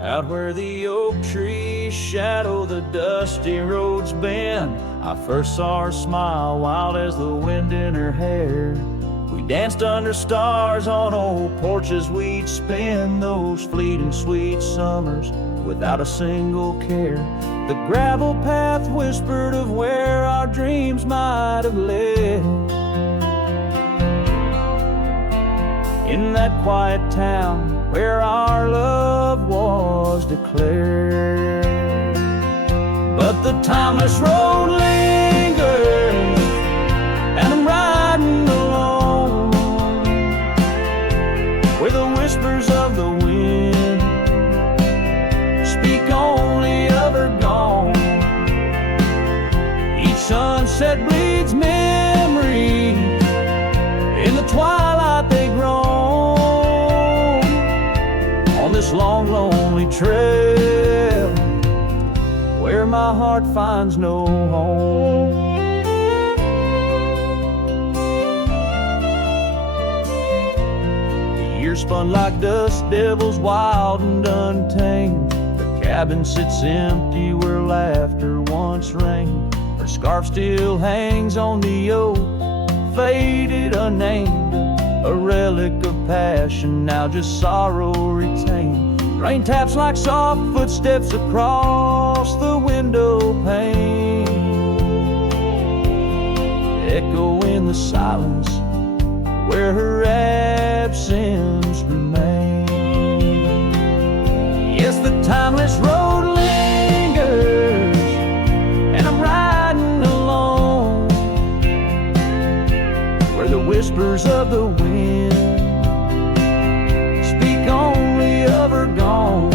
Out where the oak trees shadow the dusty roads bend, I first saw her smile wild as the wind in her hair. We danced under stars on old porches, we'd spend those fleeting sweet summers without a single care. The gravel path whispered of where our dreams might have led. In that quiet town where our love was declared. But the timeless road lingers, and I'm riding alone, where the whispers of the wind speak only of her gone. Each sunset bleeds memory, in the twilight they grow. On this long, lonely trail, where my heart finds no home. The years spun like dust devils, wild and untamed. The cabin sits empty where laughter once reigned. Her scarf still hangs on the oak, faded, unnamed, a relic of passion, now just sorrow retained. Rain taps like soft footsteps across the window pane, echo in the silence where her absence remains. Yes, the timeless road lingers, and I'm riding alone, where the whispers of the wind speak only of her gone.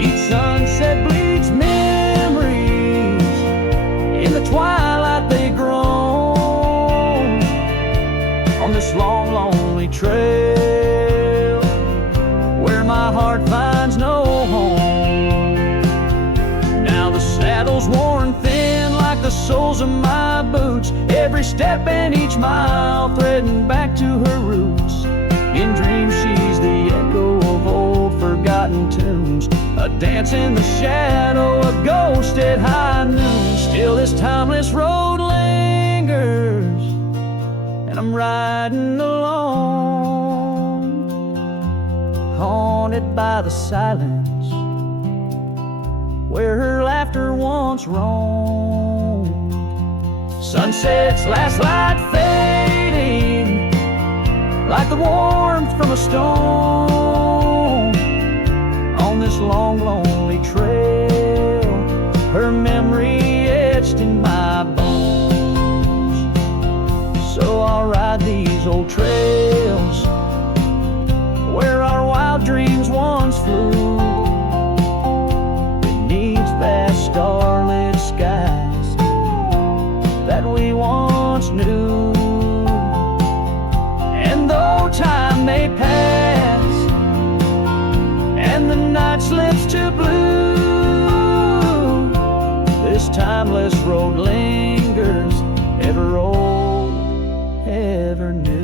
Each sunset bleeds memories, in the twilight they groan. On this long, lonely trail, where my heart finds no home. Now the saddle's worn thin like the soles of my boots, every step and each mile threading back to her roots. In dreams she's the echo of old forgotten tunes, a dance in the shadow, a ghost at high noon. Still this timeless road lingers, and I'm riding alone, haunted by the silence where her laughter once roamed. Sunset's last light fading like the warmth from a stone. On this long, lonely trail, her memory etched in my bones. So I'll ride these old trails where our wild dreams once flew, beneath vast starlit skies that we once knew. And though time may pass and the night slips to blue, this timeless road lingers, ever old, ever new.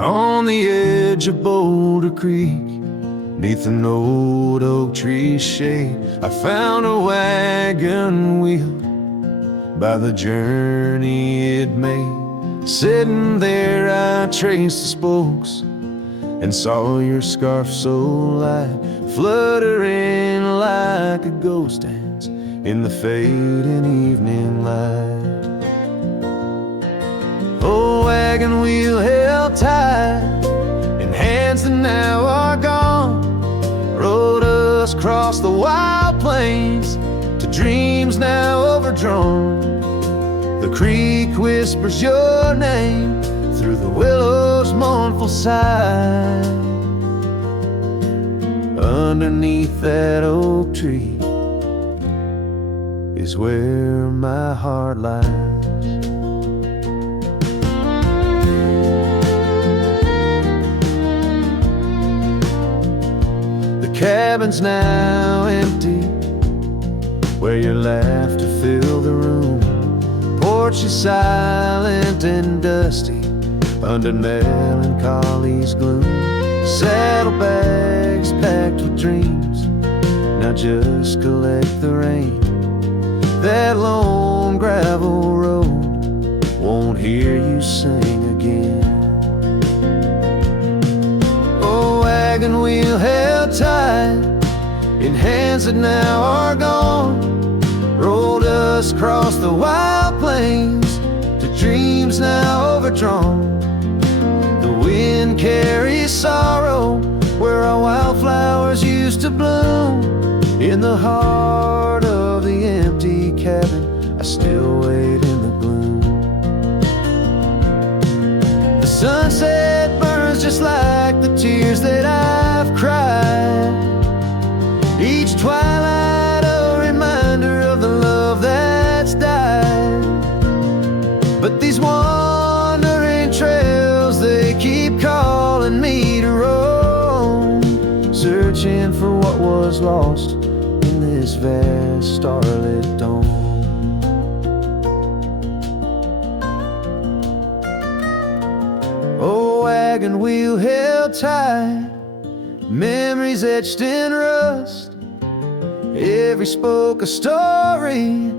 On the edge of Boulder Creek, neath an old oak tree's shade, I found a wagon wheel by the journey it made. Sitting there I traced the spokes and saw your scarf so light, fluttering like a ghost dance in the fading evening light. Oh, wagon wheel held tight in hands that now are gone, rode us across the wild plains to dreams now overdrawn. The creek whispers your name through the willow's mournful sigh. Underneath that oak tree, is where my heart lies. The cabin's now empty, where your laughter filled the room. Porch is silent and dusty under melancholy's gloom. Saddlebags packed with dreams now just collect the rain. That lone gravel road won't hear you sing again. Oh, wagon wheel held tight in hands that now are gone, rolled us across the wild plains to dreams now overdrawn. The wind carries sorrow where our wildflowers used to bloom. In the heart of the empty cabin, I still wait in the gloom. The sunset burns just like the tears that I've cried. Each twilight a reminder of the love that's died. But these wandering trails, they keep calling me to roam, searching for what was lost in this vast starlit dome. Oh, wagon wheel held tight, memories etched in rust. Every spoke a story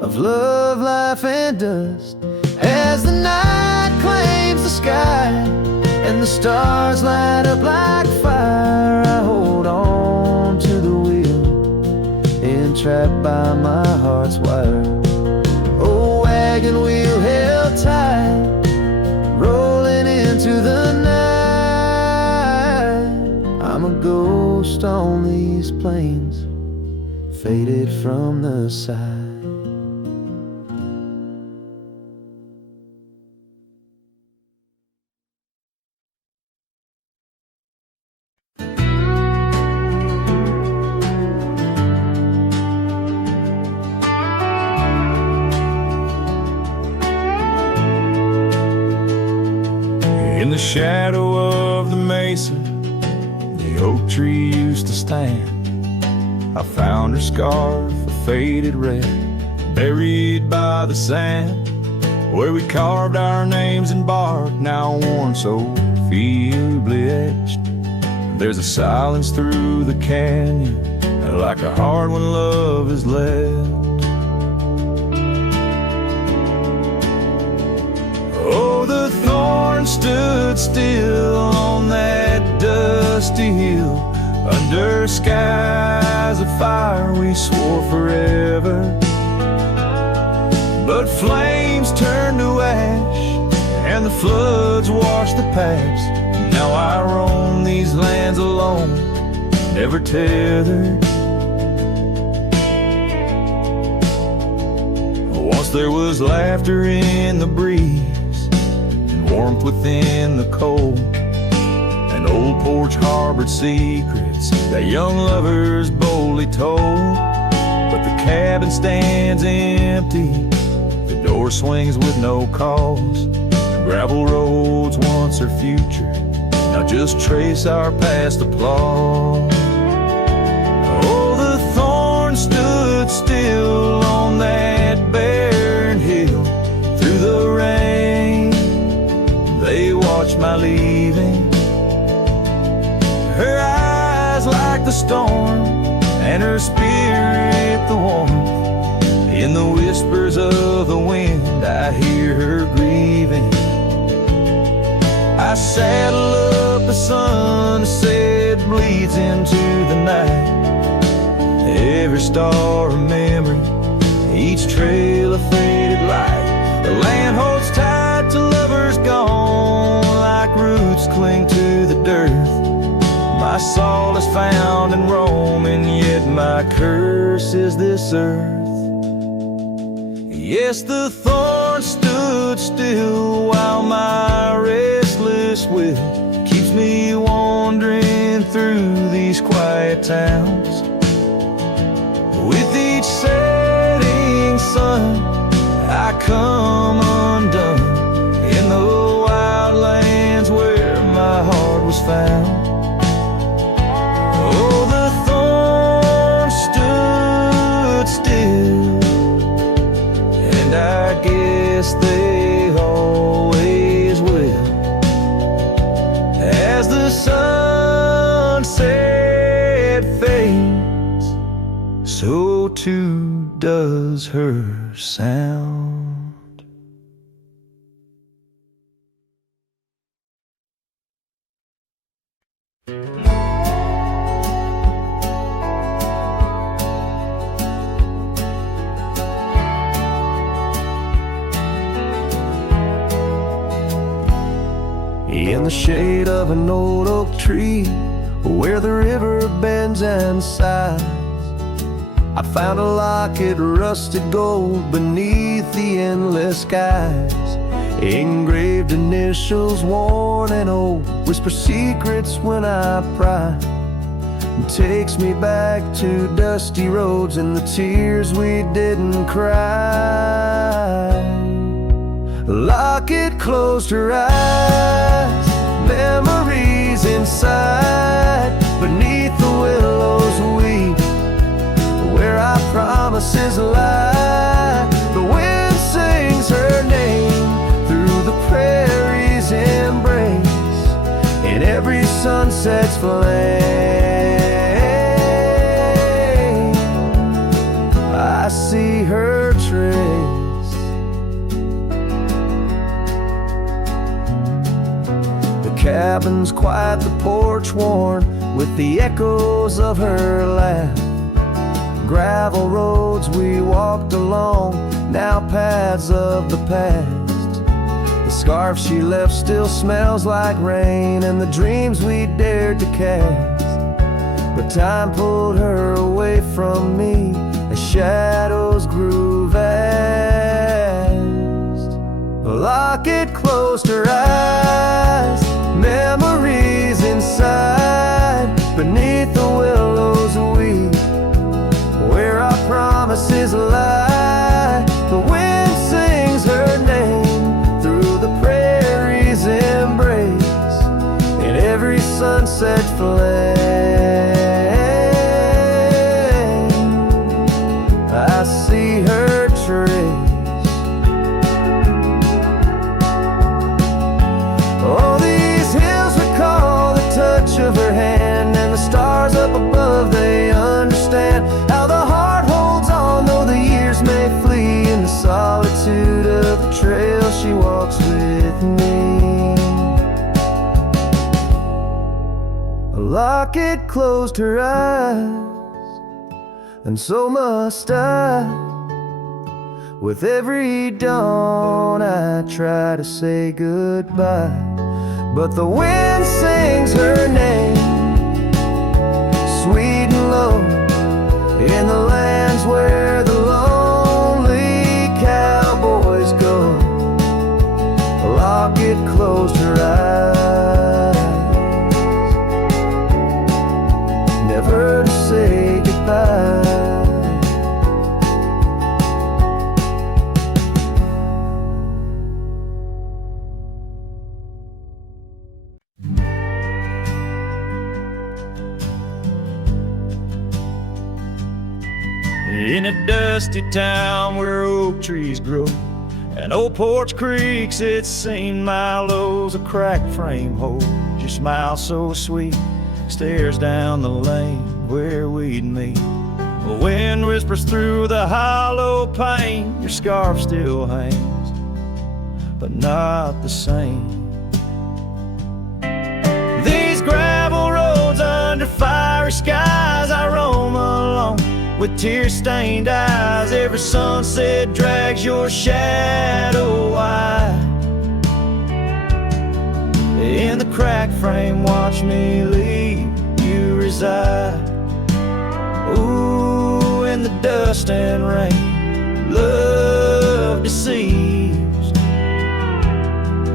of love, life, and dust. As the night claims the sky and the stars light up like fire, I hold on to the wheel, entrapped by my heart's wire. Oh, wagon wheel held tight, rolling into the night. I'm a ghost on these plains, faded from the side. In the shadow of the mesa, the oak tree used to stand. I found her scarf, a faded red, buried by the sand, where we carved our names in bark, now worn so feebly etched. There's a silence through the canyon, like a heart when love is left. Oh, the thorn stood still on that dusty hill, under skies of fire we swore forever. But flames turned to ash and the floods washed the past. Now I roam these lands alone, never tethered. Once there was laughter in the breeze, warmth within the cold, an old porch harbored secrets that young lovers boldly told. But the cabin stands empty, the door swings with no cause. The gravel roads once our future, now just trace our past applause. Oh, the thorn stood still on that barren hill, through the rain they watched my leaving. Her eyes like the storm, and her spirit the warmth. In the whispers of the wind I hear her grieving. I saddle up, the sunset bleeds into the night. Every star a memory, each trail a faded light. The land holds tight to lovers gone, like roots cling to the dirt. My solace found in Rome, and yet my curse is this earth. Yes, the thorn stood still while my restless will keeps me wandering through these quiet towns. With each setting so too does her sound. In the shade of an old oak tree, where the river bends and sighs, I found a locket, rusted gold beneath the endless skies. Engraved initials, worn and old, whisper secrets when I pry. It takes me back to dusty roads and the tears we didn't cry. Locket closed her eyes, memories inside, beneath the willows weep, where our promises lie. The wind sings her name through the prairie's embrace, in every sunset's flame I see her trace. The cabin's quiet, the porch worn with the echoes of her laugh. Gravel roads we walked along, now paths of the past. The scarf she left still smells like rain, and the dreams we dared to cast. But time pulled her away from me as shadows grew vast. The locket closed her eyes, memories inside, beneath the willows weep, where our promises lie. The wind sings her name through the prairie's embrace, in every sunset flame I see her trace. Oh, these hills recall the touch of her hand, and the stars up above, they understand how the heart holds on, though the years may flee. In the solitude of the trail she walks with me. A locket closed her eyes, and so must I. With every dawn I try to say goodbye, but the wind sings her name, sweet and low, in the lands where the lonely cowboys go. A locket closed her eyes, never to say goodbye. In a dusty town where oak trees grow and old porch creaks, it's seen my lows. A cracked frame holds your smile so sweet, stares down the lane where we'd meet. The wind whispers through the hollow pane, your scarf still hangs, but not the same. These gravel roads under fiery skies, I roam alone with tear-stained eyes. Every sunset drags your shadow wide. In the cracked frame, watch me leave you reside. Ooh, in the dust and rain, love deceives.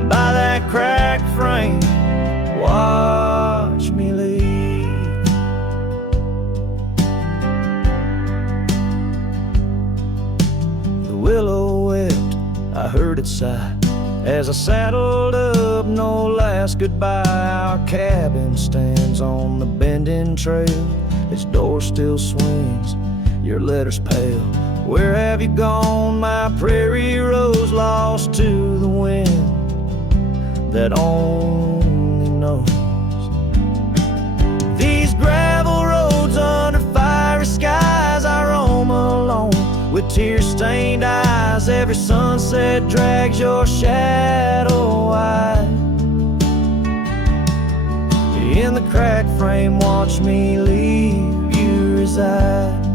By that cracked frame, watch me leave. Willow wept, I heard it sigh as I saddled up, no last goodbye. Our cabin stands on the bending trail, its door still swings, your letters pale. Where have you gone, my prairie rose, lost to the wind that only knows? These gravel roads under fiery skies, I roam tear-stained eyes, every sunset drags your shadow wide. In the cracked frame, watch me leave you reside.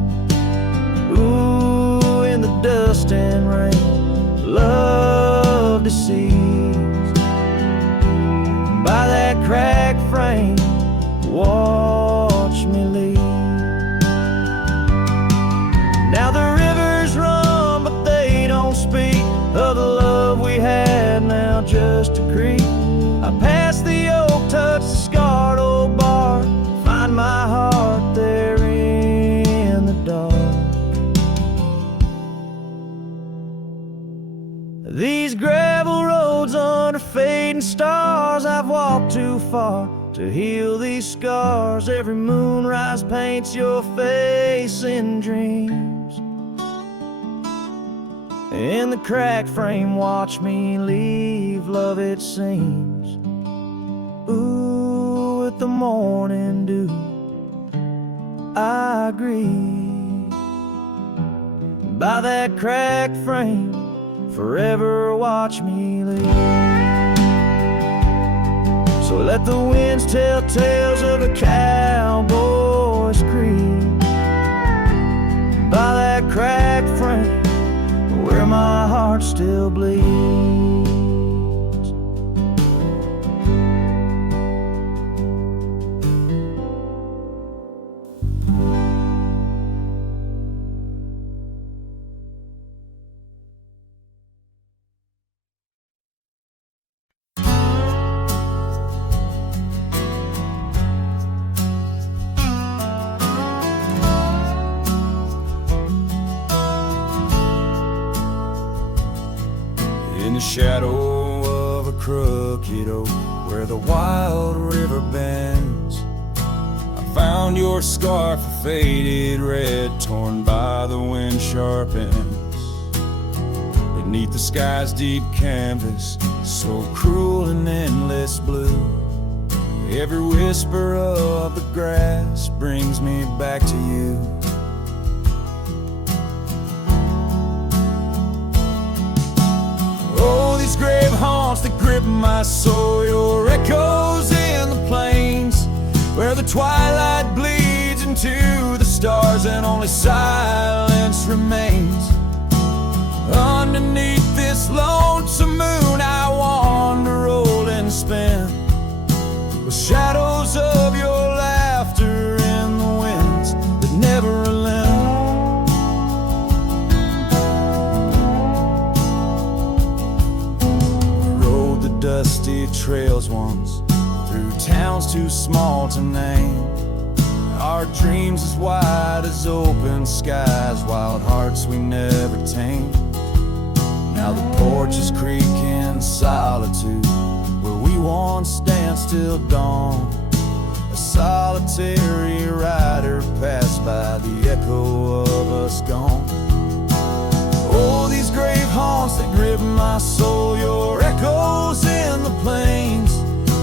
Ooh, in the dust and rain, love deceased. By that cracked frame, watch me leave. Now the rivers run, but they don't speak of the love we had, now just a creek. I pass the oak, touch the scarred old bar, find my heart there in the dark. These gravel roads under fading stars, I've walked too far to heal these scars. Every moonrise paints your face in dreams. In the cracked frame, watch me leave, love it seems. Ooh, with the morning dew, I grieve. By that cracked frame, forever watch me leave. So let the winds tell tales of a cowboy's creed. By that cracked frame, where my heart still bleeds. In the shadow of a crooked oak, where the wild river bends, I found your scarf, a faded red, torn by the wind sharp ends. Beneath the sky's deep canvas, so cruel and endless blue, every whisper of the grass brings me back to you. These grave haunts that grip my soul, your echoes in the plains, where the twilight bleeds into the stars and only silence remains. Underneath this lonesome moon, I wander, roll and spin, with shadows of your laughter in the winds that never relent. Dusty trails once, through towns too small to name, our dreams as wide as open skies, wild hearts we never tamed. Now the porches creak in solitude, where we once danced till dawn. A solitary rider passed by, the echo of us gone. Oh, these grave haunts that grip my soul, your echoes in the plains,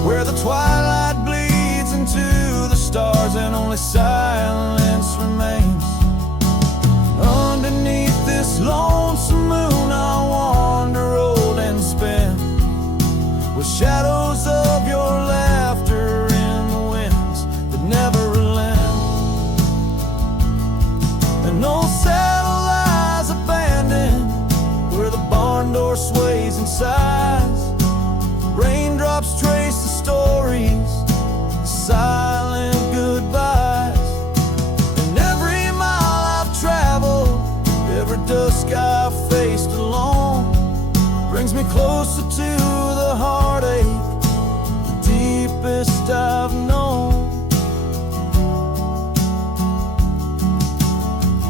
where the twilight bleeds into the stars and only silence remains. Underneath this lonesome moon, I wander, roll and spin, with shadows of your laughter in the winds that never relent. And no saddle lies abandoned, where the barn door sways and sighs. Raindrops trace the stories, the silent goodbyes. And every mile I've traveled, every dusk I've faced alone, brings me closer to the heartache, the deepest I've known.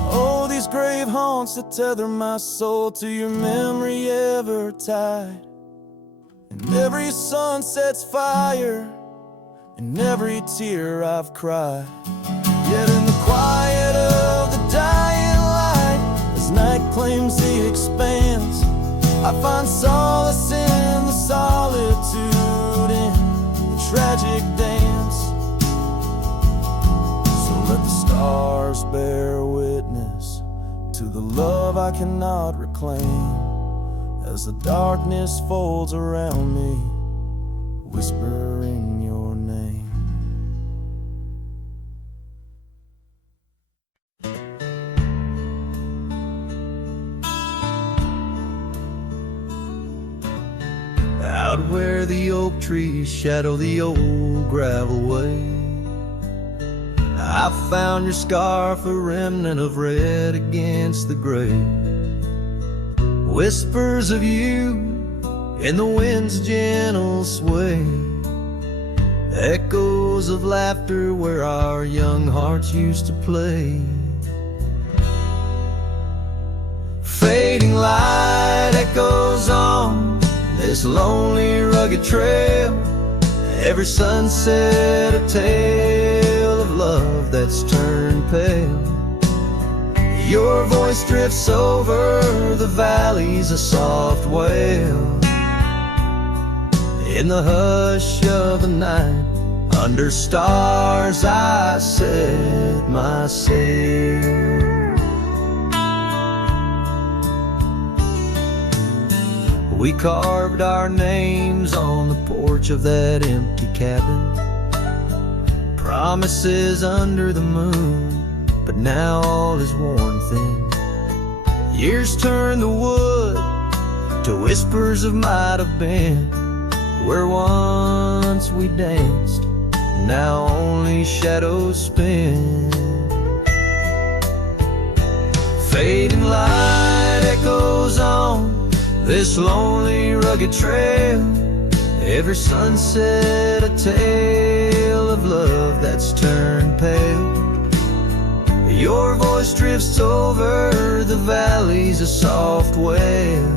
Oh, these grave haunts that tether my soul to your memory ever tied. And every sunset's fire, and every tear I've cried. Yet in the quiet of the dying light, as night claims the expanse, I find solace in the solitude, in the tragic dance. So let the stars bear witness to the love I cannot reclaim. As the darkness folds around me, whispering your name. Out where the oak trees shadow the old gravel way, I found your scarf, a remnant of red against the gray. Whispers of you in the wind's gentle sway, echoes of laughter where our young hearts used to play. Fading light echoes on this lonely rugged trail, every sunset a tale of love that's turned pale. Your voice drifts over the valleys, a soft wail. In the hush of the night, under stars I set my sail. We carved our names on the porch of that empty cabin, promises under the moon, but now all is worn thin. Years turn the wood to whispers of might have been, where once we danced, now only shadows spin. Fading light echoes on this lonely rugged trail, every sunset a tale of love that's turned pale. Your voice drifts over the valleys, a soft wail.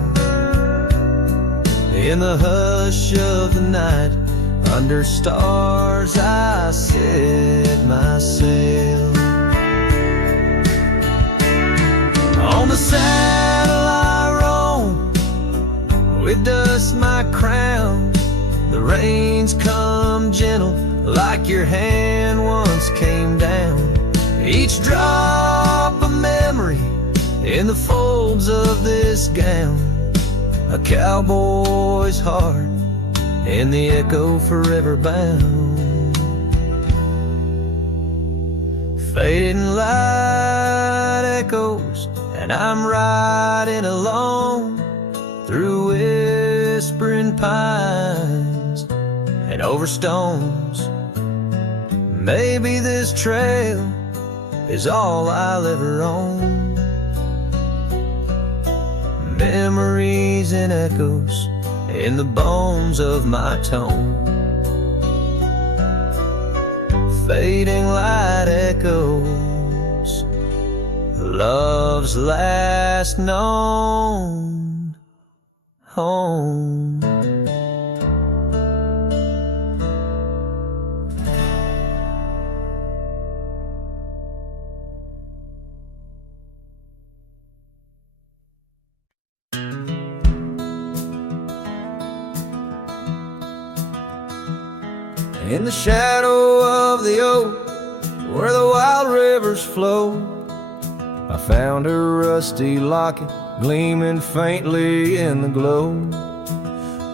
In the hush of the night, under stars I set my sail. On the saddle I roam, with dust my crown. The rains come gentle, like your hand once came down. Each drop a memory in the folds of this gown, a cowboy's heart in the echo forever bound. Fading light echoes, and I'm riding alone through whispering pines and over stones. Maybe this trail is all I'll ever own. Memories and echoes in the bones of my tone. Fading light echoes, love's last known home. In the shadow of the oak, where the wild rivers flow, I found a rusty locket gleaming faintly in the glow.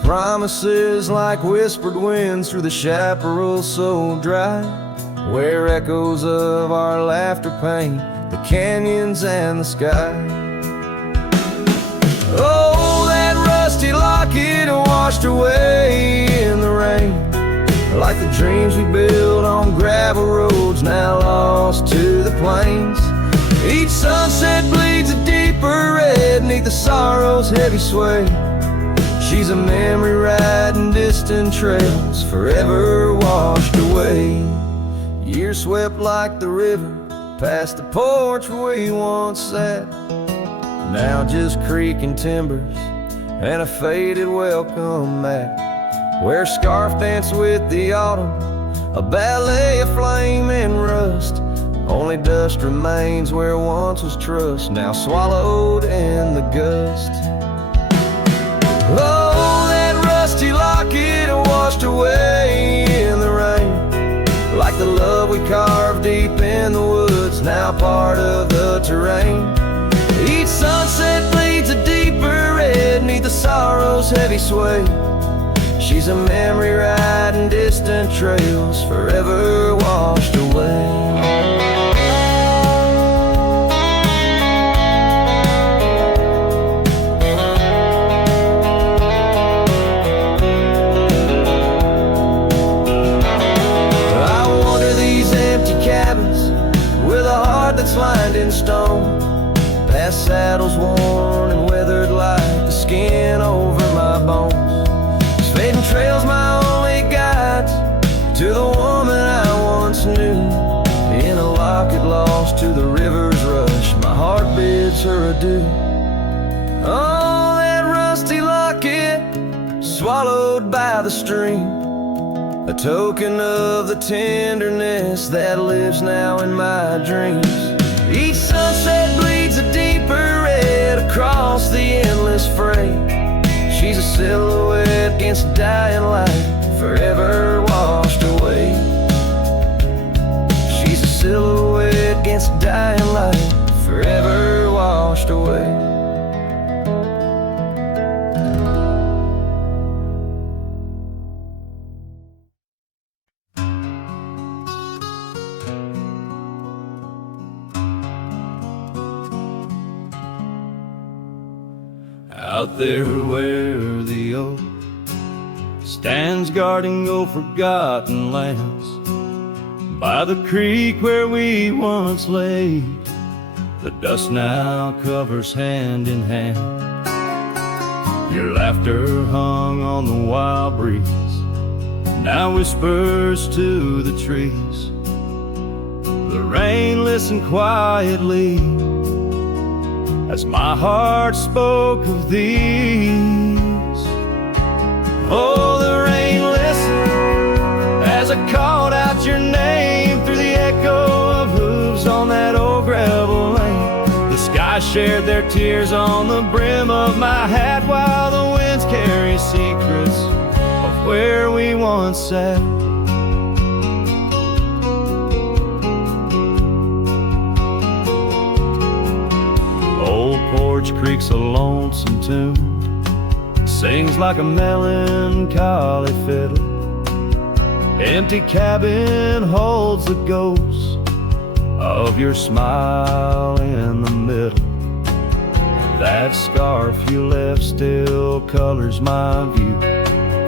Promises like whispered winds through the chaparral so dry, where echoes of our laughter paint the canyons and the sky. Oh, that rusty locket washed away in the rain, like the dreams we built on gravel roads now lost to the plains. Each sunset bleeds a deeper red neath the sorrow's heavy sway. She's a memory riding distant trails, forever washed away. Years swept like the river past the porch we once sat, now just creaking timbers and a faded welcome mat, where scarf danced with the autumn, a ballet of flame and rust. Only dust remains where once was trust, now swallowed in the gust. Oh, that rusty locket washed away in the rain, like the love we carved deep in the woods, now part of the terrain. Each sunset bleeds a deeper red neath the sorrow's heavy sway. She's a memory riding distant trails, forever washed away. Lined in stone, past saddles worn and weathered like the skin over my bones. These fading trails my only guides to the woman I once knew. In a locket lost to the river's rush, my heart bids her adieu. Oh, that rusty locket swallowed by the stream, a token of the tenderness that lives now in my dreams. Each sunset bleeds a deeper red across the endless freight. She's a silhouette against dying light, forever washed away. She's a silhouette against dying light, forever washed away. Out there where the oak stands guarding old forgotten lands, by the creek where we once lay, the dust now covers hand in hand. Your laughter hung on the wild breeze, now whispers to the trees. The rain listened quietly as my heart spoke of these. Oh, the rain listened as I called out your name through the echo of hooves on that old gravel lane. The sky shared their tears on the brim of my hat, while the winds carry secrets of where we once sat. Old Porch Creek's a lonesome tune, sings like a melancholy fiddle. Empty cabin holds the ghost of your smile in the middle. That scarf you left still colors my view,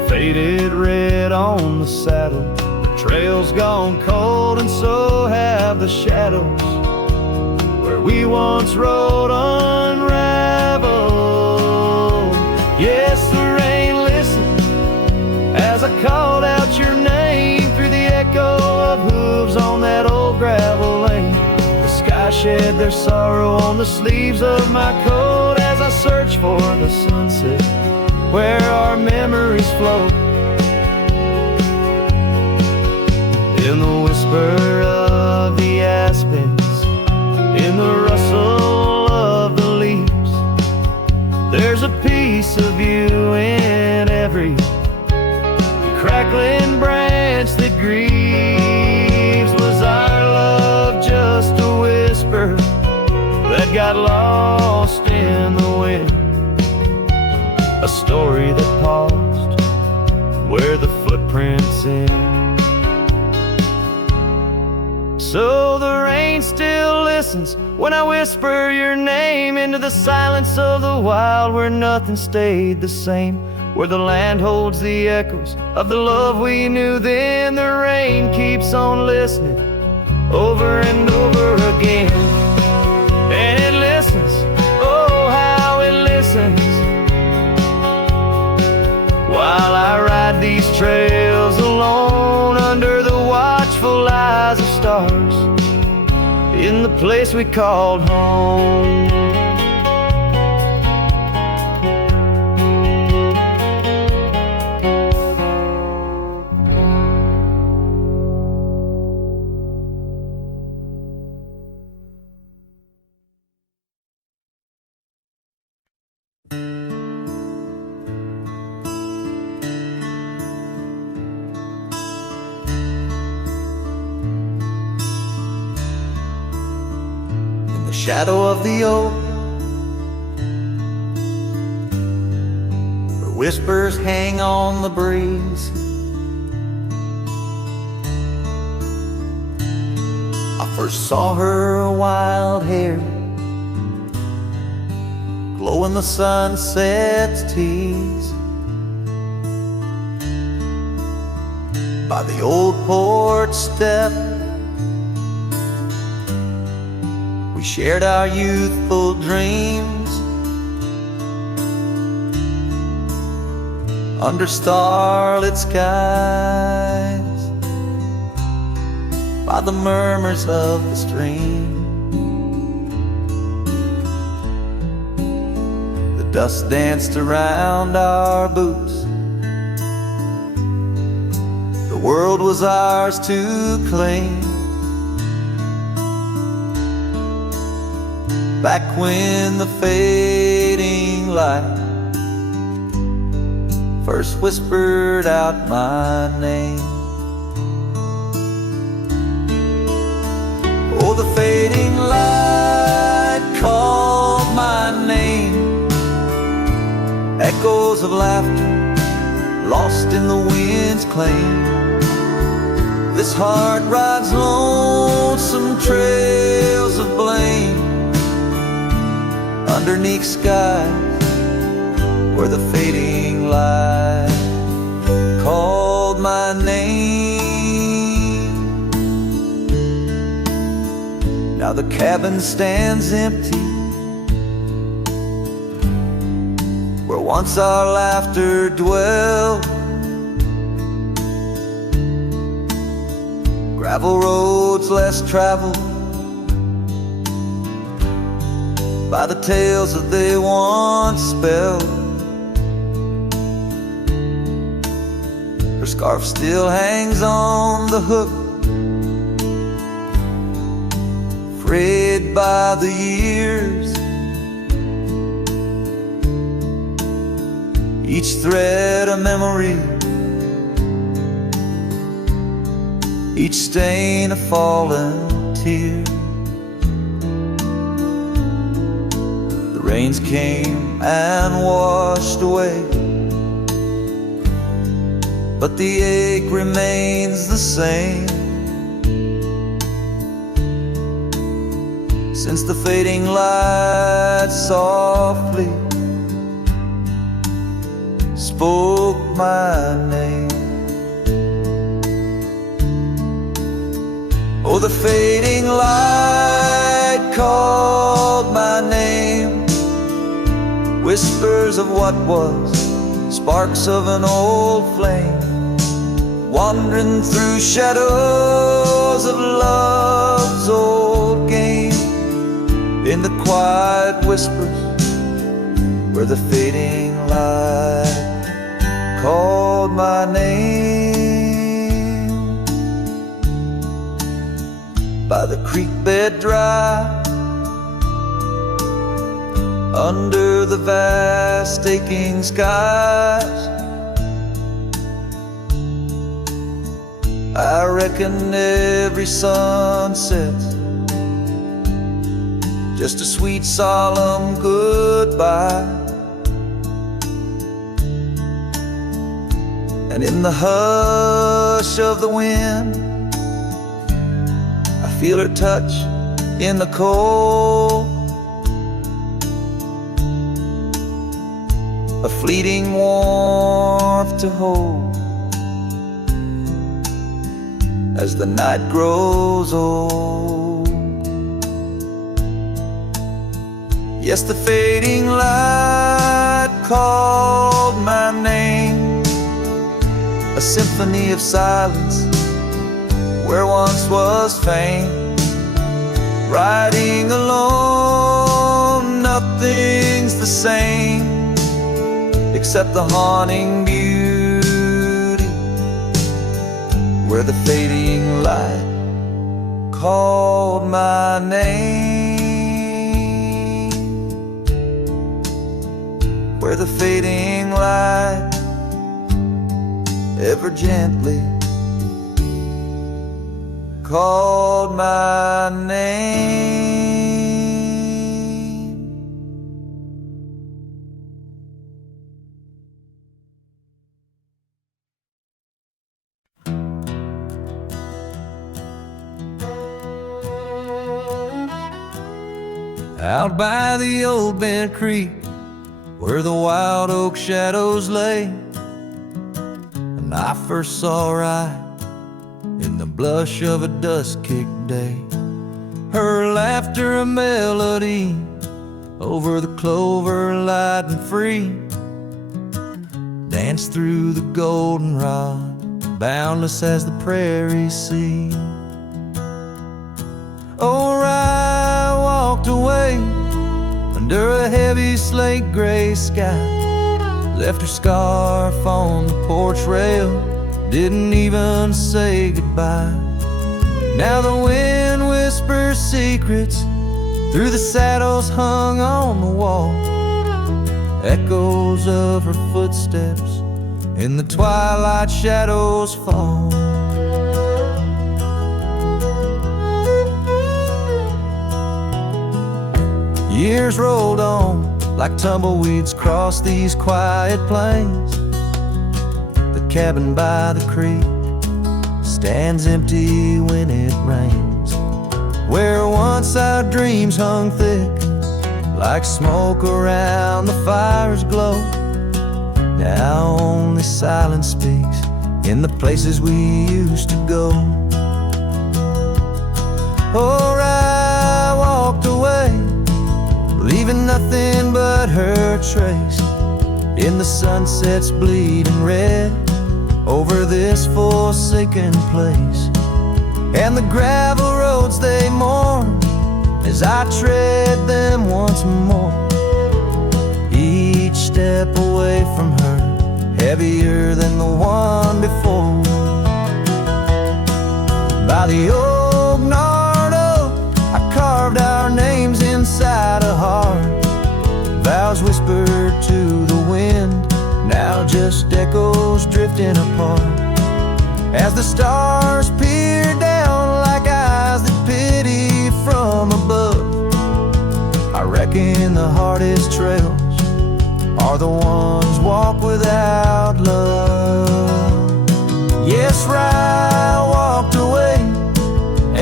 faded red on the saddle. The trail's gone cold and so have the shadows where we once rode unraveled. Yes, the rain listened as I called out your name through the echo of hooves on that old gravel lane. The sky shed their sorrow on the sleeves of my coat as I search for the sunset where our memories float. In the whisper of the aspens, in the rustle of the leaves, there's a piece of you in every crackling branch that grieves. Was our love just a whisper that got lost in the wind? A story that paused where the footprints end. So the rain still listens when I whisper your name into the silence of the wild, where nothing stayed the same, where the land holds the echoes of the love we knew then. The rain keeps on listening over and over again, and it listens, oh how it listens, while I ride these trails alone under the watchful eyes of stars in the place we called home. Shadow of the oak, whispers hang on the breeze. I first saw her wild hair glow in the sunset's tease by the old porch step. We shared our youthful dreams under starlit skies, by the murmurs of the stream. The dust danced around our boots. The world was ours to claim. Back when the fading light first whispered out my name. Oh, the fading light called my name. Echoes of laughter lost in the wind's claim. This heart rides lonesome trails of blame underneath skies where the fading light called my name. Now the cabin stands empty where once our laughter dwelled. Gravel roads less traveled by the tales that they once spelled. Her scarf still hangs on the hook, frayed by the years. Each thread a memory, each stain a fallen tear. The rains came and washed away, but the ache remains the same. Since the fading light softly spoke my name. Oh, the fading light called my name. Whispers of what was, sparks of an old flame, wandering through shadows of love's old game. In the quiet whispers where the fading light called my name. By the creek bed dry, under the vast aching skies, I reckon every sunset's just a sweet solemn goodbye. And in the hush of the wind, I feel her touch in the cold, a fleeting warmth to hold as the night grows old. Yes, the fading light called my name, a symphony of silence where once was fame. Riding alone, nothing's the same except the haunting beauty where the fading light called my name. Where the fading light ever gently called my name. out by the old bent creek, where the wild oak shadows lay. And I first saw right in the blush of a dust-kicked day, her laughter a melody over the clover light and free, danced through the goldenrod, boundless as the prairie sea. Oh, I walked away under a heavy slate gray sky, left her scarf on the porch rail, didn't even say goodbye. Now the wind whispers secrets through the saddles hung on the wall, echoes of her footsteps in the twilight shadows fall. Years rolled on like tumbleweeds across these quiet plains. The cabin by the creek stands empty when it rains, where once our dreams hung thick like smoke around the fire's glow. Now only silence speaks in the places we used to go. Oh, I walked away, leaving nothing but her trace in the sunset's bleeding red over this forsaken place. And the gravel roads they mourn as I tread them once more, each step away from her heavier than the one before. By the old gnarled oak, I carved our names inside a heart, vows whispered to the wind, now just echoes drifting apart. As the stars peer down like eyes that pity from above, I reckon the hardest trails are the ones walked without love. Yes, Rye walked away,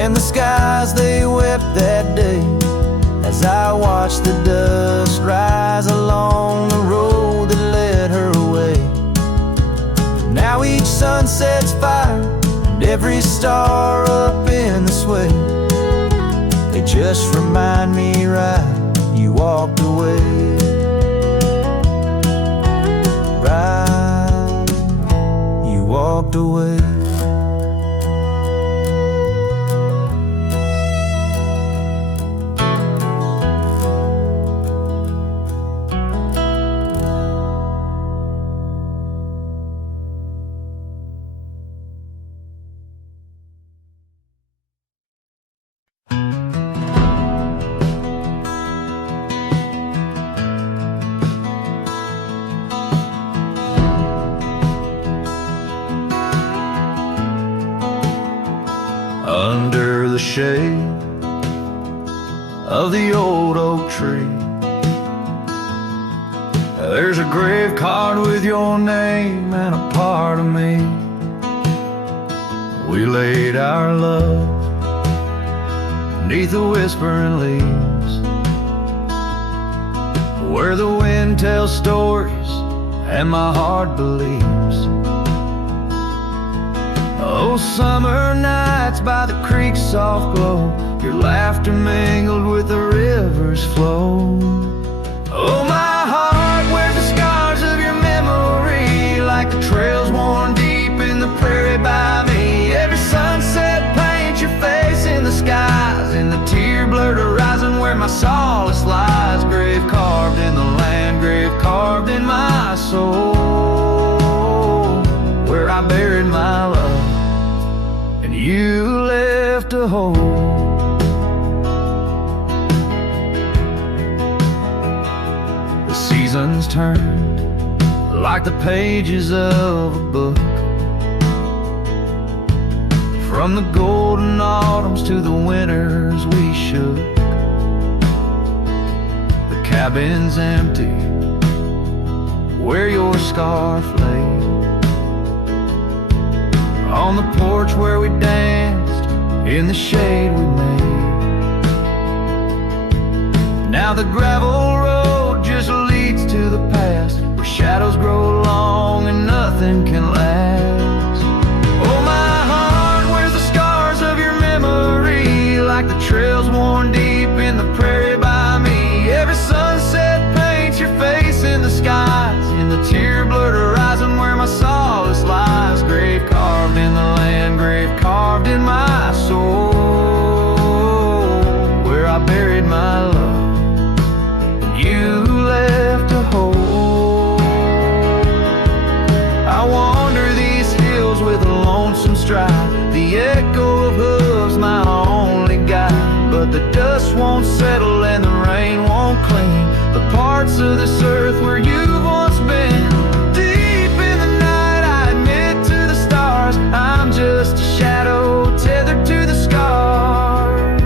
and the skies they wept that day, as I watched the dust rise along the road that led her away. Now each sunset's fire and every star up in the sway, they just remind me, right, you walked away. Right, you walked away. Under the shade of the old oak tree, there's a grave card with your name and a part of me. We laid our love beneath the whispering leaves, where the wind tells stories and my heart believes. Oh, summer nights by the creek's soft glow, your laughter mingled with the river's flow. Oh, my heart wears the scars of your memory, like the trails worn deep in the prairie by me. Every sunset paints your face in the skies, in the tear-blurred horizon where my solace lies. Grave carved in the land, grave carved in my soul, where I buried my love and you left a hole. The seasons turned like the pages of a book, from the golden autumns to the winters we shook. The cabin's empty where your scarf lay, on the porch where we danced in the shade we made. Now Now the gravel road just leads to the past, where shadows grow long and nothing can last. Oh my heart, where's the scars of your memory? Like the trails worn deep in the prairie by me. Every sunset paints your face in the skies, in the tear-blurred horizon where my solace lies. Grave carved in the land, grave carved in my soul, where I buried my love and you left a hole. I wander these hills with a lonesome stride, the echo of hooves my only guide. But the dust won't settle and the rain won't clean the parts of this earth where you've once been. Deep in the night I admit to the stars, I'm just a shadow tethered to the scar.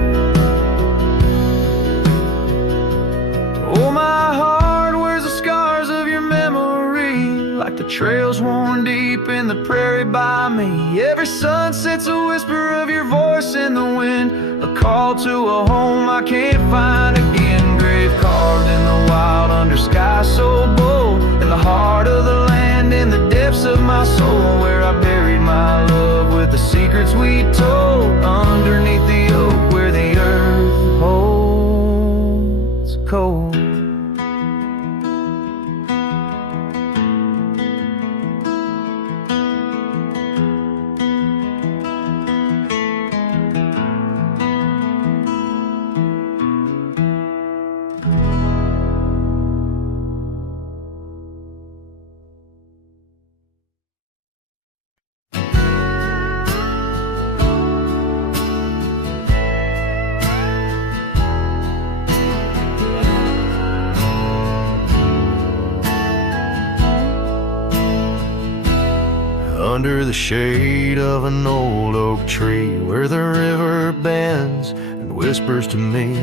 Oh my heart, where's the scars of your memory? Like the trails worn deep in the prairie by me. Every sunset's a whisper of your voice in the wind, a call to a home I can't find again. Grave carved in the wild under sky so bold, in the heart of the land, in the depths of my soul, where I buried my love with the secrets we told, underneath the oak where the earth holds cold. Under the shade of an old oak tree, where the river bends and whispers to me,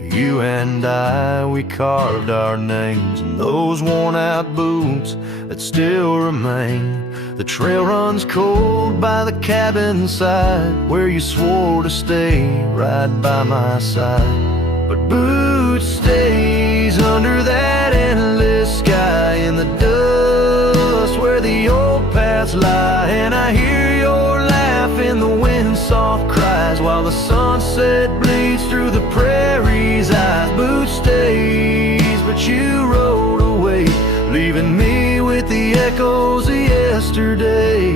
you and I, we carved our names in those worn out boots that still remain. The trail runs cold by the cabin side, where you swore to stay right by my side. But Boots stays under that endless sky, in the dust where the old paths lie. And I hear your laugh in the wind's soft cries, while the sunset bleeds through the prairie's eyes. Boots stays, but you rode away, leaving me with the echoes of yesterday.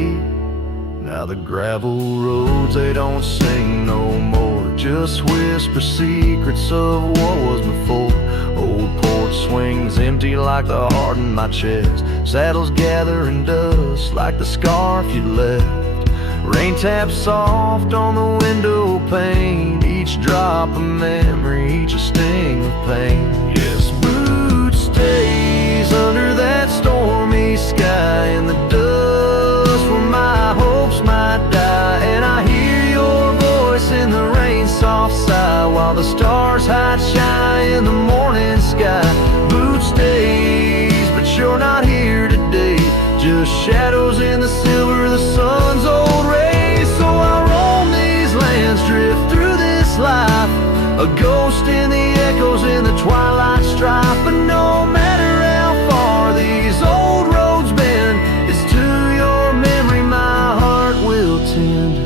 Now the gravel roads, they don't sing no more, just whisper secrets of what was before. Old porch swings empty like the heart in my chest, saddles gathering dust like the scarf you left. Rain taps soft on the window pane, each drop a memory, each a sting of pain. Yes, Boots stays under that stormy sky, in the dust where my hopes might die. And I hear your voice in the rain's soft sigh, while the stars hide shy in the morning sky. Boots stays, but you're not here today, just shadows in the silver of the sun's old rays. So I roam these lands, drift through this life, a ghost in the echoes in the twilight strife. But no matter how far these old roads bend, it's to your memory my heart will tend.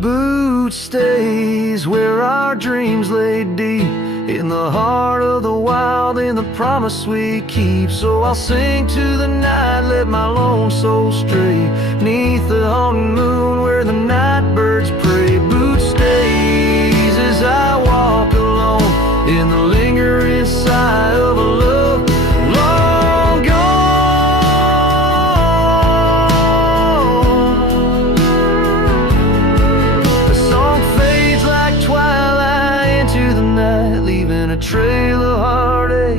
Boots stays where our dreams lay deep, in the heart of the wild, in the promise we keep. So I'll sing to the night, let my lone soul stray, neath the haunting moon where the night birds pray. Boots stays as I walk alone, in the lingering sigh of a love long gone. The song fades like twilight into the night, leaving a trail of heartache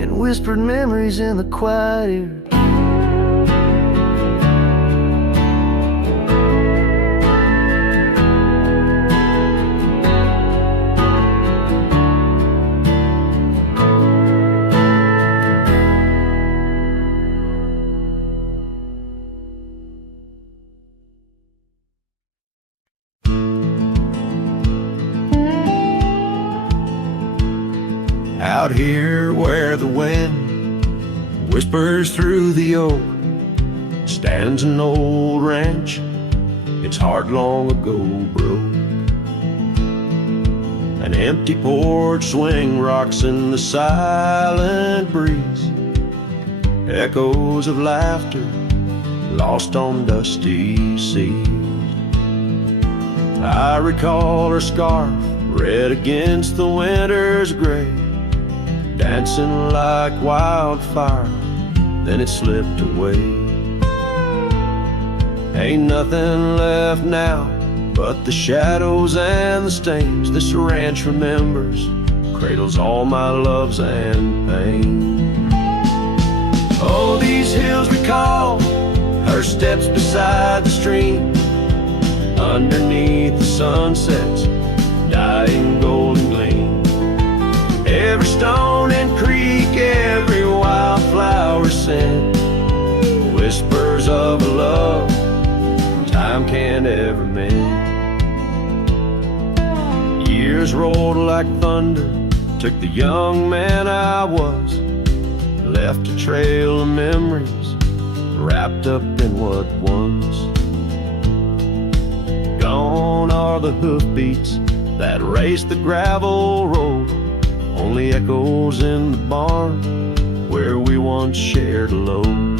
and whispered memories in the quiet air. Out here where the wind whispers through the oak stands an old ranch, its heart long ago broke. An empty porch swing rocks in the silent breeze, echoes of laughter lost on dusty seas. I recall her scarf red against the winter's gray, dancing like wildfire, then it slipped away. Ain't nothing left now but the shadows and the stains. This ranch remembers, cradles all my loves and pain. Oh, these hills recall her steps beside the stream, underneath the sunset's dying golden gleam. Every stone and creek, every wildflower scent, whispers of a love time can't ever mend. Years rolled like thunder, took the young man I was, left a trail of memories wrapped up in what was. Gone are the hoofbeats that raced the gravel road, only echoes in the barn where we once shared a load.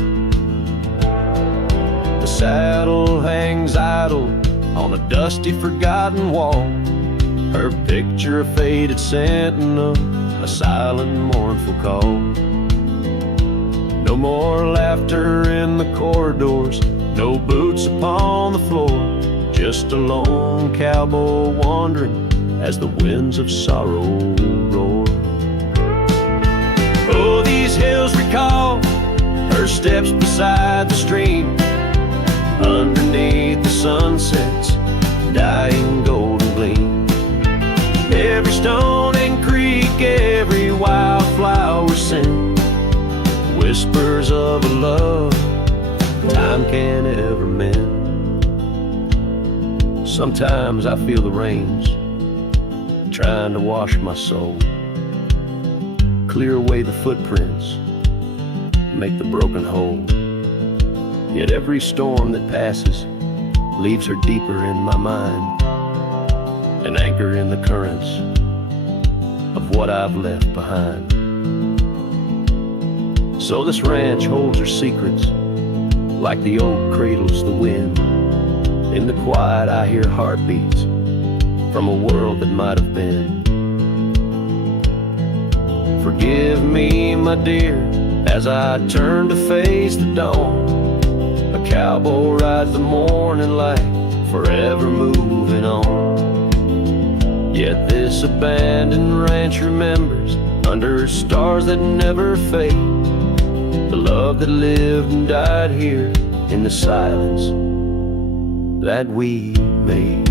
The saddle hangs idle on a dusty forgotten wall, her picture a faded sentinel, a silent mournful call. No more laughter in the corridors, no boots upon the floor, just a lone cowboy wandering as the winds of sorrow roar. Oh, these hills recall her steps beside the stream, underneath the sunset's dying golden gleam. Every stone and creek, every wildflower scent, whispers of a love time can't ever mend. Sometimes I feel the rains trying to wash my soul, clear away the footprints, make the broken whole. Yet every storm that passes leaves her deeper in my mind, an anchor in the currents of what I've left behind. So this ranch holds her secrets, like the oak cradles the wind. In the quiet I hear heartbeats from a world that might have been. Forgive me, my dear, as I turn to face the dawn. A cowboy rides the morning light, forever moving on. Yet this abandoned ranch remembers, under stars that never fade, the love that lived and died here in the silence that we made.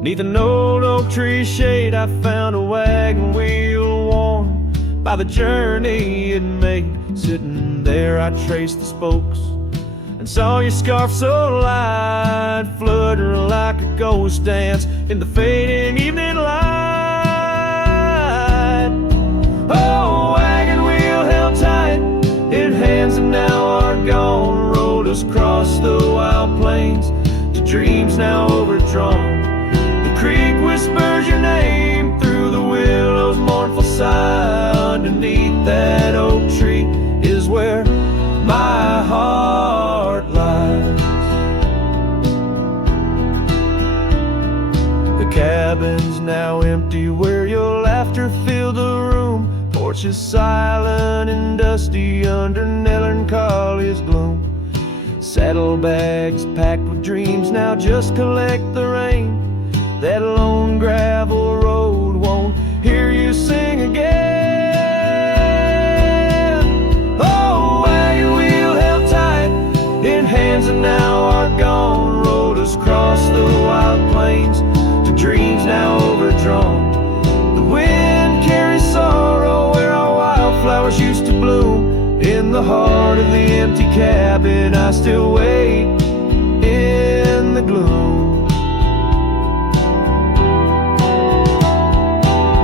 Neath an old oak tree shade, I found a wagon wheel worn by the journey it made. Sitting there, I traced the spokes and saw your scarf so light, flutter like a ghost dance in the fading evening light. Oh, wagon wheel held tight in hands that now are gone, rolled us across the wild plains to dreams now overdrawn. Creek whispers your name through the willow's mournful sigh. Underneath that oak tree is where my heart lies. The cabin's now empty where your laughter filled the room. Porch is silent and dusty under melancholy's gloom. Saddlebags packed with dreams now just collect the rain. That lone gravel road won't hear you sing again. Oh, wagon wheel held tight in hands that now are gone. the heart of the empty cabin, I still wait in the gloom.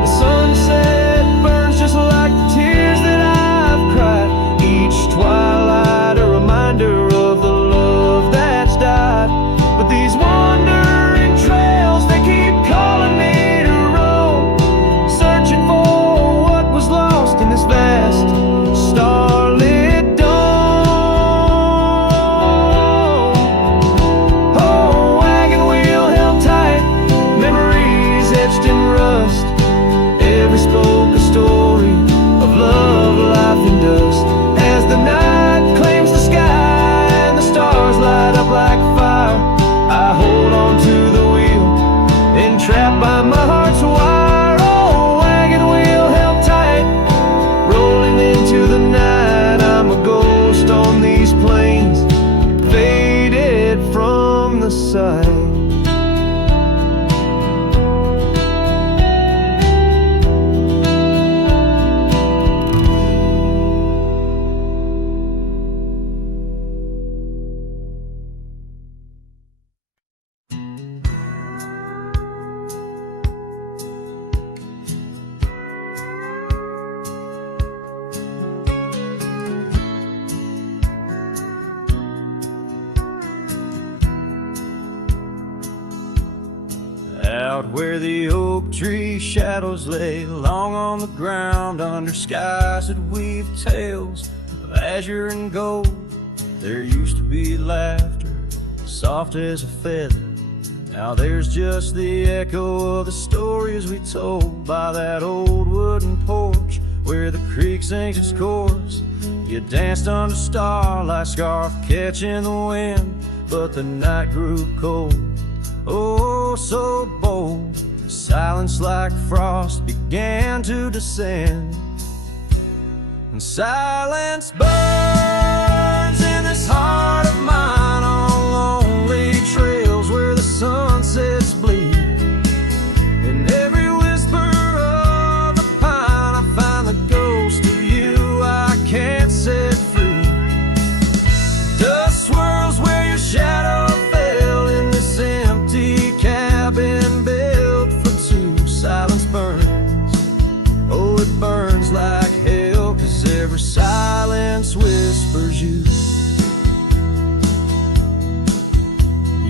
The sunset burns just like the tears that I've cried. Each twilight a reminder of the love that's died. But these wandering trails, they keep calling me to roam, searching for what was lost in this vast starlit dome. Oh, wagon wheel held tight, memories etched in rust. Every spoke a story of love, life, and dust. As the night claims the sky and the stars light up like fire, I hold on to the wheel, entrapped by my heart's wire. Oh, wagon wheel held tight, rolling into the night. I'm a ghost on these plains, faded from the sight. Out where the oak tree shadows lay long on the ground, under skies that weave tales of azure and gold, there used to be laughter soft as a feather. Now there's just the echo of the stories we told by that old wooden porch where the creek sings its chords. You danced under starlight, scarf catching the wind, but the night grew cold, oh so bold. Silence like frost began to descend, and silence burns in this heart of mine on lonely trails where the sunsets bleed. In every whisper of the pine I find the ghost of you I can't set free. Dust swirls where your shadow fell in this empty cabin built for two. Silence burns, oh it burns like hell, 'cause every silence whispers you.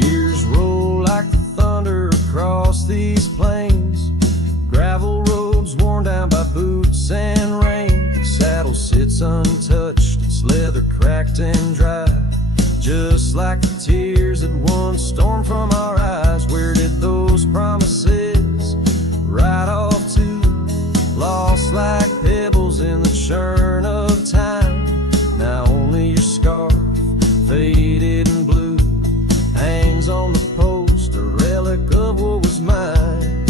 Years roll like the thunder across these plains, gravel roads worn down by boots and rain. The saddle sits untouched, its leather cracked and dry, just like the tears that once stormed from our eyes. Where did those promises ride off to? Lost like pebbles in the churn of time. Now only your scarf, faded and blue, hangs on the post, a relic of what was mine.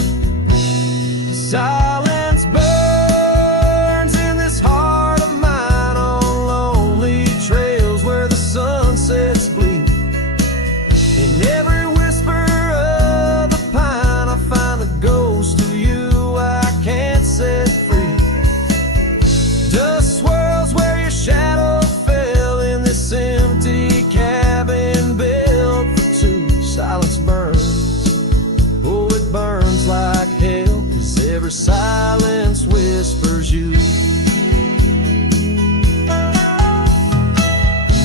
Silence burns in this heart of mine on lonely trails where the sunsets bleed. In every whisper of the pine I find the ghost of you I can't set free. Dust swirls where your shadow fell in this empty cabin built for two. Silence burns, oh it burns like hell, 'cause every silence whispers you.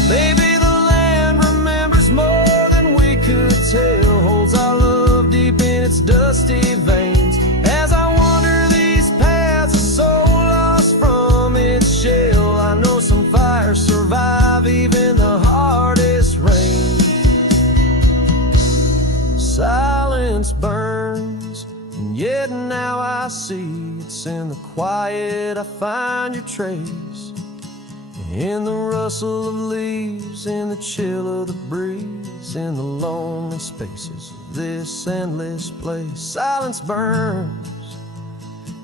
Maybe the land remembers more than we could tell, holds our love deep in its dusty veins. As I wander these paths, a soul lost from its shell, I know some fires survive even the hardest rain. Silence burns, and yet now I see it's in the quiet I find your trace. In the rustle of leaves, in the chill of the breeze, in the lonely spaces of this endless place. Silence burns,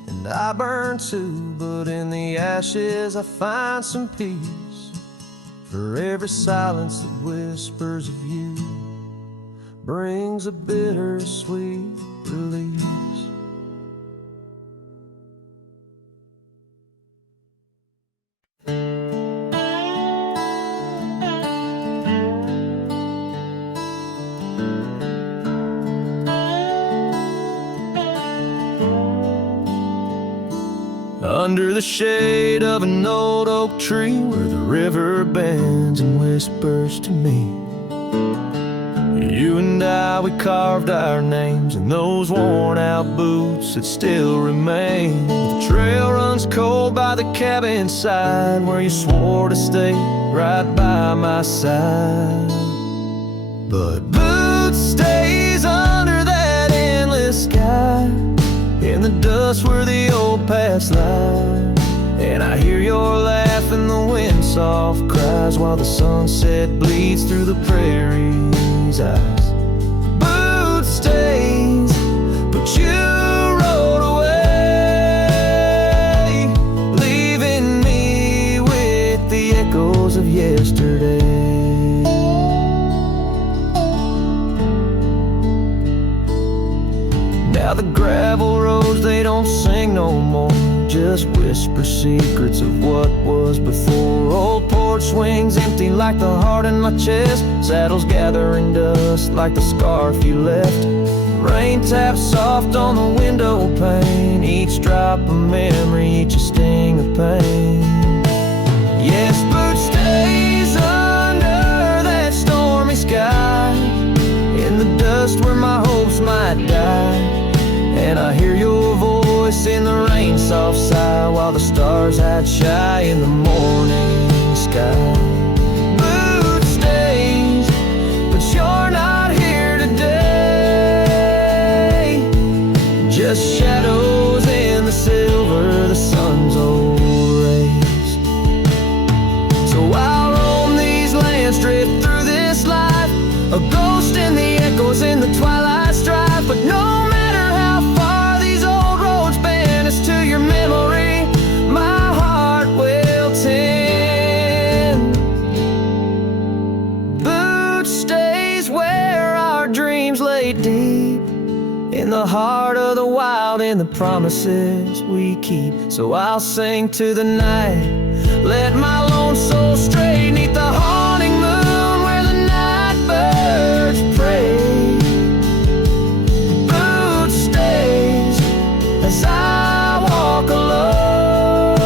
and I burn too, but in the ashes I find some peace. For every silence that whispers of you brings a bittersweet release. under the shade of an old oak tree, where the river bends and whispers to me. You and I, we carved our names in those worn out boots that still remain. The trail runs cold by the cabin side, where you swore to stay right by my side. But boots stays under that endless sky, in the dust where the old paths lie. And I hear your laugh and the wind soft cries, while the sunset bleeds through the prairie's eyes. Boots stays, but you rode away, leaving me with the echoes of yesterday. Now the gravel roads, they don't sing no more, just whisper secrets of what was before. Old porch swings empty like the heart in my chest, saddles gathering dust like the scarf you left. Rain taps soft on the window pane, each drop a memory, each a sting of pain. Yes, boots stays under that stormy sky, in the dust where my hopes might die. And I hear your voice in the rain soft sigh, while the stars hide shy in the morning sky. Boot stays, but you're not here today, just shadows in the silver, the sun's old rays. So I'll roam these lands, drift through this life, a ghost in the echoes in the twilight strife. But no matter how far these old roads bend us to your memory, my heart will tend. Boot stays where our dreams lay deep, in the heart of the wild, in the promises we keep. So I'll sing to the night, let my lone soul stray 'neath the haunting moon, where the night birds pray. Boot stays as I walk alone,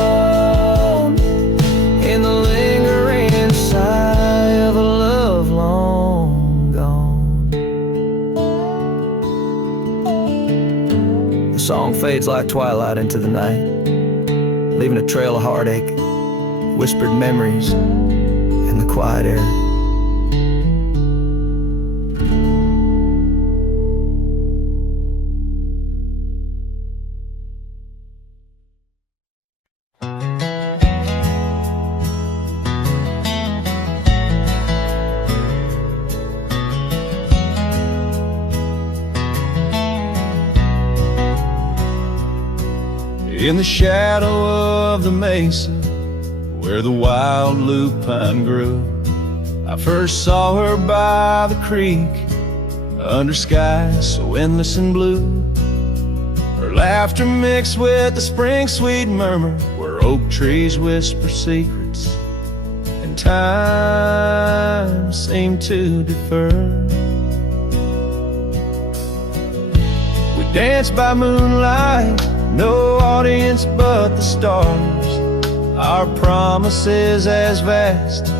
in the lingering sigh of a love long gone. The song fades like twilight into the night, leaving a trail of heartache, whispered memories in the quiet air. In the shadow of the mesa, where the wild lupine grew, I first saw her by the creek, under skies so endless and blue. Her laughter mixed with the spring sweet murmur, where oak trees whisper secrets and time seemed to defer. We danced by moonlight, no audience but the stars, our promises as vast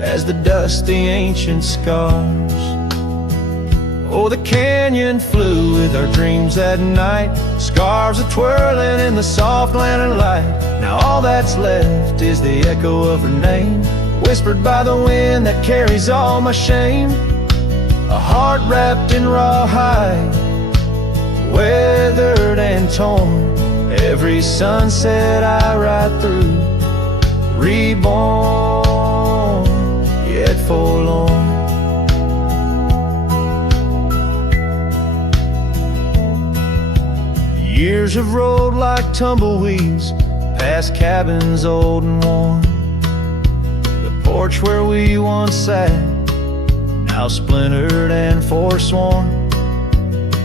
as the dusty ancient scars. Oh, the canyon flew with our dreams that night, scarves are twirling in the soft lantern light. Now all that's left is the echo of her name, whispered by the wind that carries all my shame. A heart wrapped in rawhide, weathered and torn, every sunset I ride through, reborn, yet forlorn. Years have rolled like tumbleweeds, past cabins old and worn. The porch where we once sat, now splintered and forsworn.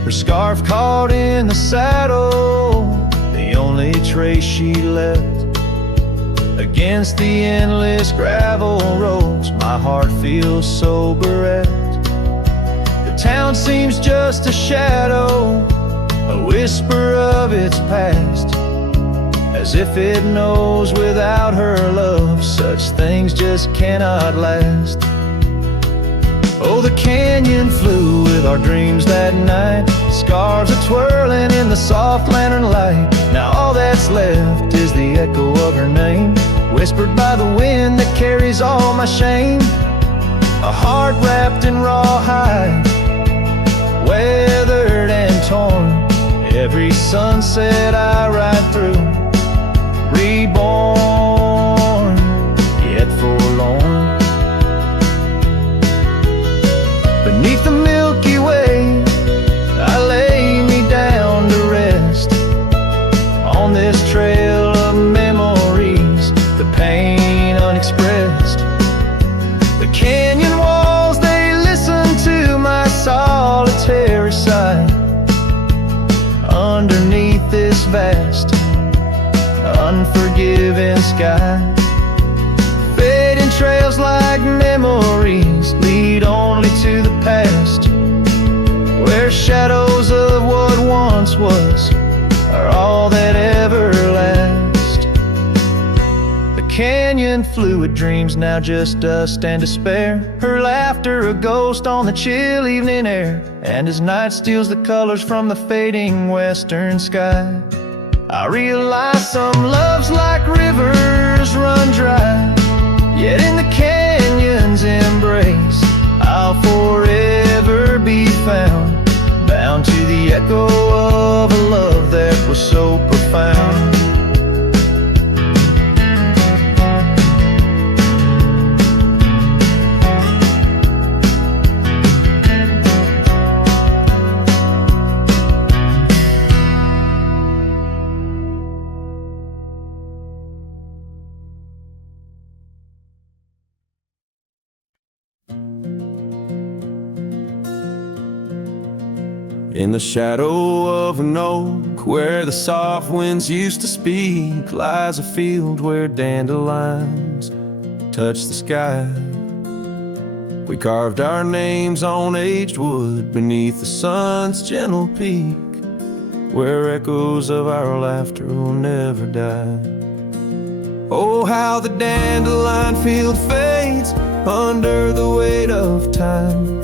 Her scarf caught in the saddle, the only trace she left. Against the endless gravel roads, my heart feels so bereft. The town seems just a shadow, a whisper of its past, as if it knows without her love such things just cannot last. Oh, the canyon flew with our dreams that night, scarves are twirling in the soft lantern light. Now all that's left is the echo of her name, whispered by the wind that carries all my shame. A heart wrapped in rawhide, weathered and torn, every sunset I ride through, reborn, yet forlorn. Beneath the Milky Way, I lay me down to rest on this trail of memories, the pain unexpressed. The canyon walls, they listen to my solitary sigh. Underneath this vast, unforgiving sky, fading trails like memories lead only to the past, where shadows of what once was are all that ever last. The canyon flew with dreams, now just dust and despair, her laughter a ghost on the chill evening air, and as night steals the colors from the fading western sky, I realize some loves like rivers run dry, yet in the canyon's embrace I'll forever be found, bound to the echo of a love that was so profound. In the shadow of an oak, where the soft winds used to speak, lies a field where dandelions touch the sky. We carved our names on aged wood beneath the sun's gentle peak, where echoes of our laughter will never die. Oh, how the dandelion field fades under the weight of time,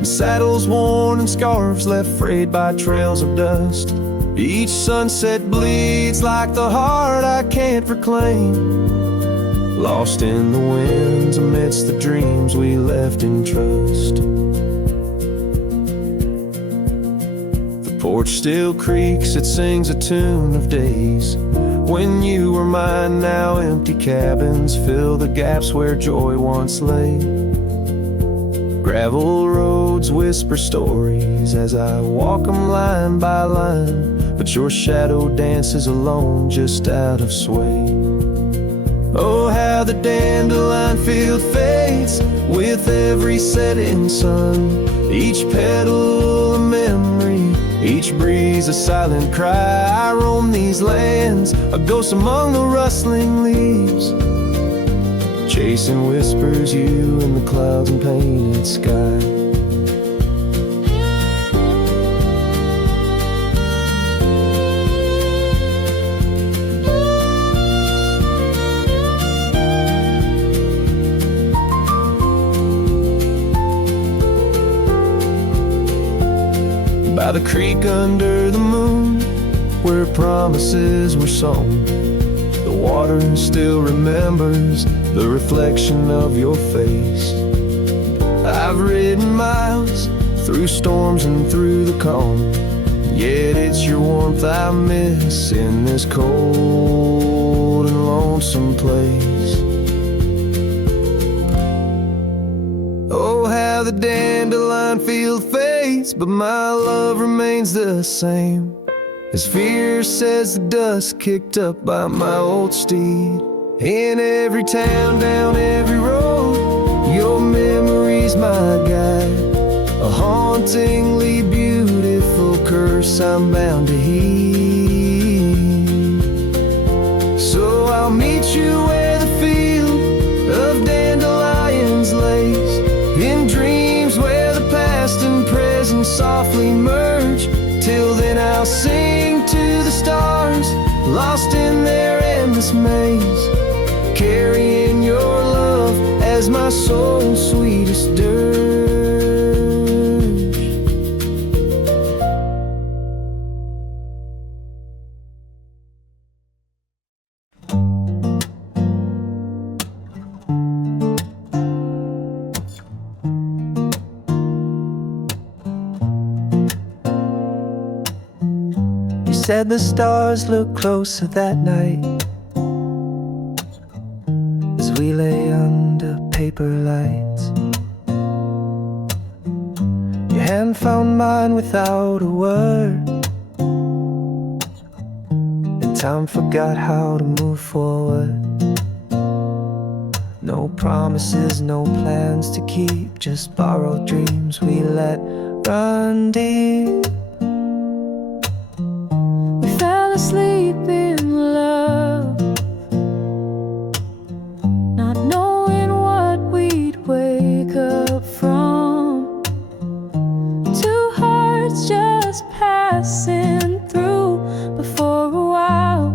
and saddles worn and scarves left frayed by trails of dust. Each sunset bleeds like the heart I can't reclaim, lost in the winds amidst the dreams we left in trust. The porch still creaks, it sings a tune of days when you were mine. Now empty cabins fill the gaps where joy once lay. Gravel roads whisper stories as I walk them line by line, but your shadow dances alone just out of sway. Oh, how the dandelion field fades with every setting sun, each petal a memory, each breeze a silent cry. I roam these lands, a ghost among the rustling leaves, chasing whispers, you in the clouds and painted sky. By the creek under the moon, where promises were sown, the water still remembers the reflection of your face. I've ridden miles through storms and through the calm, yet it's your warmth I miss in this cold and lonesome place. Oh, how the dandelion field fades, but my love remains the same, as fierce as the dust kicked up by my old steed. In every town, down every road, your memory's my guide, a hauntingly beautiful curse I'm bound to heed. So I'll meet you where the field of dandelions lays, in dreams where the past and present softly merge. Till then I'll sing to the stars, lost in their soul's sweetest dirge. You said the stars looked closer that night as we lay under paper lights. Your hand found mine without a word, and time forgot how to move forward. No promises, no plans to keep, just borrowed dreams we let run deep. We fell asleep in love, not knowing what we'd wake up from. Two hearts just passing through, but for a while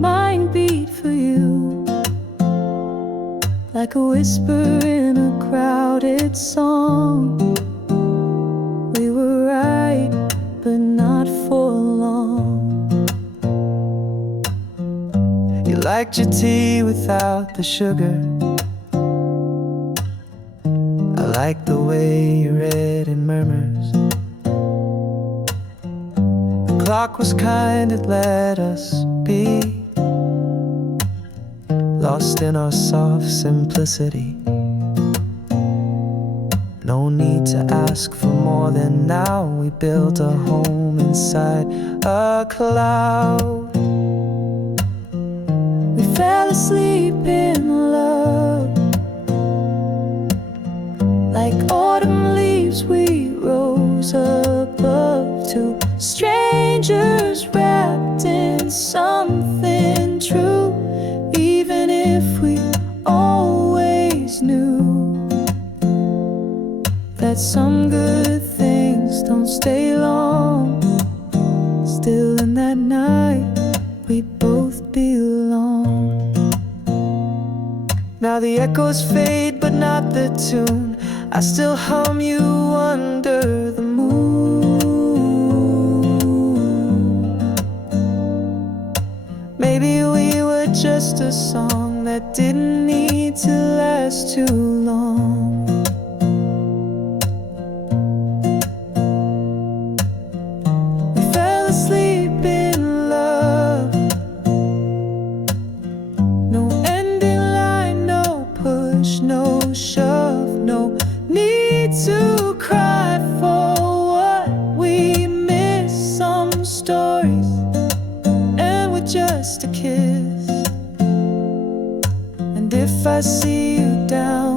mine beat for you, like a whisper in a crowded song. We were right, but not for long. You liked your tea without the sugar. I liked the way you read in murmurs. The clock was kind, it let us be lost in our soft simplicity. No need to ask for more than now. We built a home inside a cloud. We fell asleep in love, like autumn leaves we rose above. Two strangers wrapped in something true, even if we always knew that some good things don't stay long. Still in that night, we both belong. Now the echoes fade, but not the tune. I still hum you under the moon. Maybe we were just a song that didn't need to last too long. We fell asleep in love. No ending line, no push, no shove, no need to cry for what we miss. Some stories end with just a kiss. And if I see you down